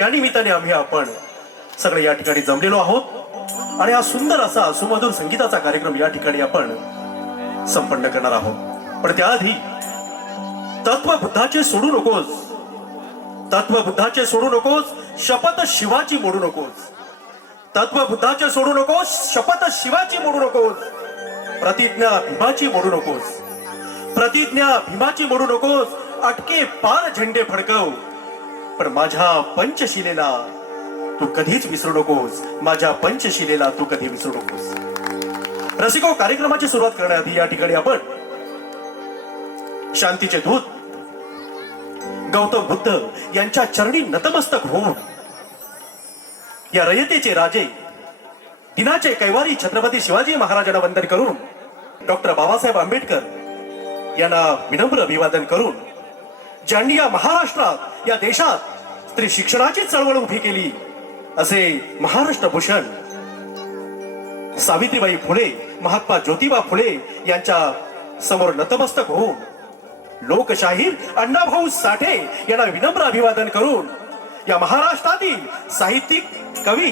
त्या निमित्ताने आपण सगळे या ठिकाणी जमलेलो आहोत आणि हा सुंदर असा सुमधुर संगीताचा कार्यक्रम या ठिकाणी आपण संपन्न करणार आहोत। पण त्याआधी तत्वबुद्धाचे सोडू नकोस, तत्वबुद्धाचे सोडू नकोस, शपथ शिवाची मोडू नकोस, तत्वबुद्धाचे सोडू नकोस, शपथ शिवाची मोडू नकोस, प्रतिज्ञा भीमाची मोडू नकोस, प्रतिज्ञा भीमाची मोडू नकोस, अटके पार झेंडे फडकव, पण माझ्या पंचशिलेला तू कधीच विसरू नकोस, माझ्या पंचशिलेला तू कधी विसरू नकोस। रसिको, कार्यक्रमाची सुरुवात करण्याआधी या ठिकाणी आपण शांतीचे दूत गौतम बुद्ध यांच्या चरणी नतमस्तक होऊन या रयतेचे राजे दिनाचे कैवारी छत्रपती शिवाजी महाराजांना वंदन करून डॉक्टर बाबासाहेब आंबेडकर यांना विनम्र अभिवादन करून ज्यांनी या महाराष्ट्रात, या देशात स्त्री शिक्षणाची चळवळ उभी केली असे महाराष्ट्र भूषण सावित्रीबाई फुले, महात्मा ज्योतिबा फुले यांच्या समोर नतमस्तक होऊन लोकशाहीर अण्णाभाऊ साठे यांना विनम्र अभिवादन करून या महाराष्ट्रातील साहित्यिक, कवी,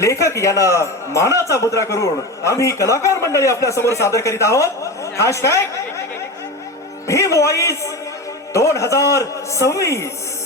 लेखक यांना मानाचा मुद्रा करून आम्ही कलाकार मंडळी आपल्या समोर सादर करीत आहोत हॅशटॅग भीम वॉइस 2026।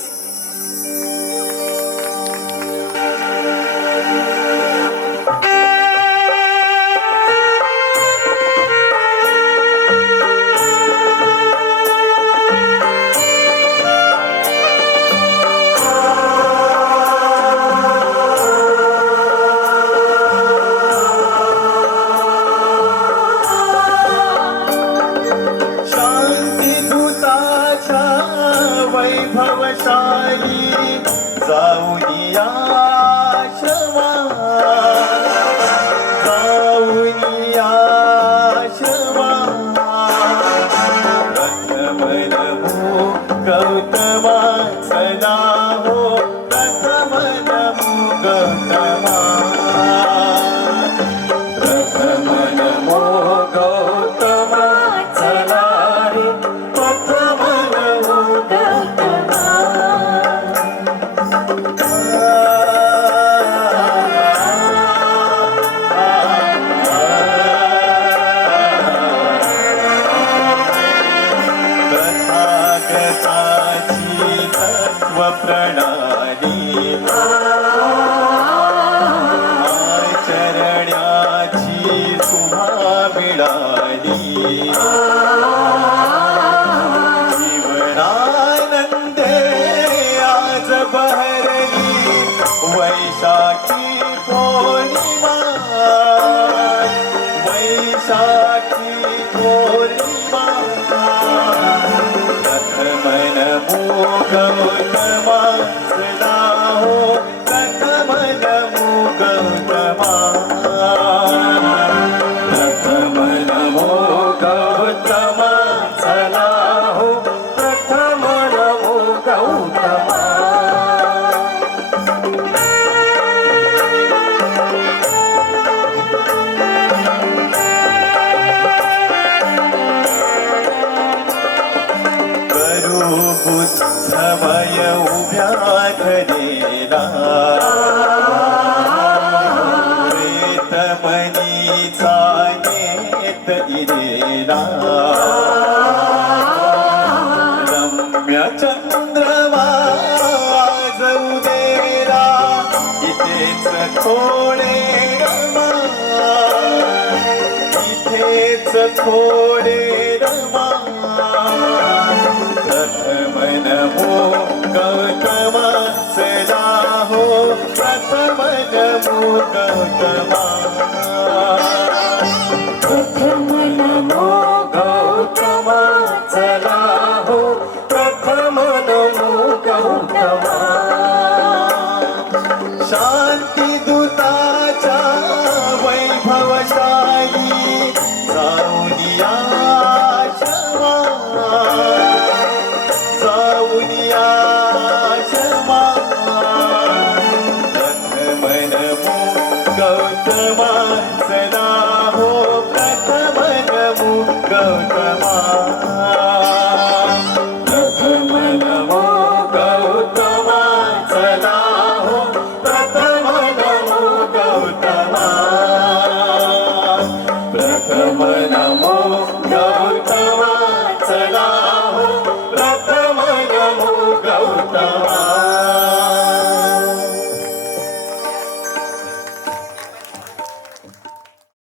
थोडे रमा प्रथम नमो गौतमा सदा हो, प्रथम नमो गौतमा, प्रथम नमो गौतमा सदा हो, प्रथम नमो गौतमा। शांती दूताचा वैभव